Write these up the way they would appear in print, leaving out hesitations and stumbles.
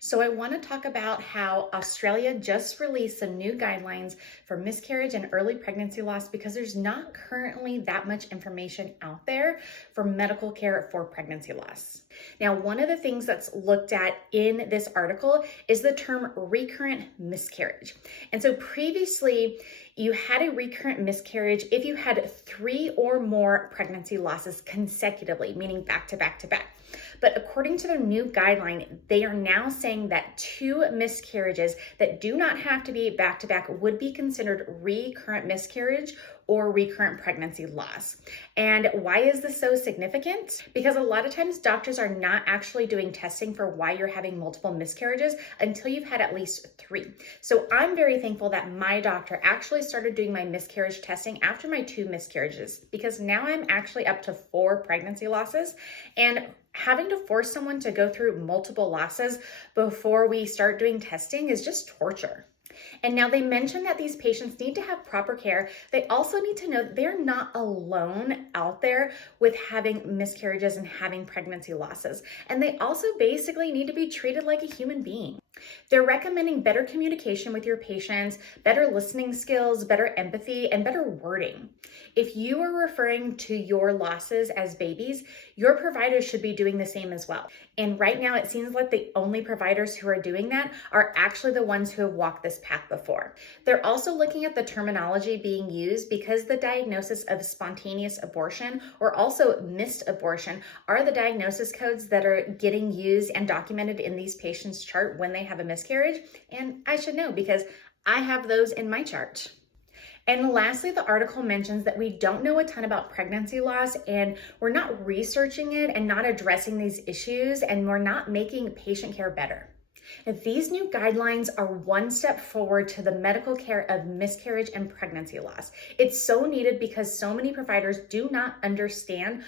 So I want to talk about how Australia just released some new guidelines for miscarriage and early pregnancy loss because there's not currently that much information out there for medical care for pregnancy loss. Now, one of the things that's looked at in this article is the term recurrent miscarriage. And so previously, you had a recurrent miscarriage if you had 3 or more pregnancy losses consecutively, meaning back to back to back. But according to their new guideline, they are now saying that 2 miscarriages that do not have to be back to back would be considered recurrent miscarriage or recurrent pregnancy loss. And why is this so significant? Because a lot of times doctors are not actually doing testing for why you're having multiple miscarriages until you've had at least 3. So I'm very thankful that my doctor actually started doing my miscarriage testing after my 2 miscarriages, because now I'm actually up to 4 pregnancy losses, and having to force someone to go through multiple losses before we start doing testing is just torture. And now they mentioned that these patients need to have proper care. They also need to know that they're not alone out there with having miscarriages and having pregnancy losses. And they also basically need to be treated like a human being. They're recommending better communication with your patients, better listening skills, better empathy, and better wording. If you are referring to your losses as babies, your providers should be doing the same as well. And right now, it seems like the only providers who are doing that are actually the ones who have walked this path before. They're also looking at the terminology being used because the diagnosis of spontaneous abortion or also missed abortion are the diagnosis codes that are getting used and documented in these patients' chart when they have a miscarriage. And I should know because I have those in my chart. And lastly, the article mentions that we don't know a ton about pregnancy loss, and we're not researching it and not addressing these issues, and we're not making patient care better. If these new guidelines are one step forward to the medical care of miscarriage and pregnancy loss. It's so needed because so many providers do not understand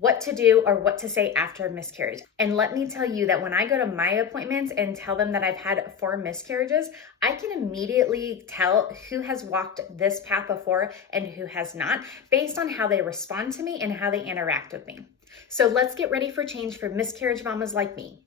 what to do or what to say after a miscarriage. And let me tell you that when I go to my appointments and tell them that I've had 4 miscarriages, I can immediately tell who has walked this path before and who has not based on how they respond to me and how they interact with me. So let's get ready for change for miscarriage mamas like me.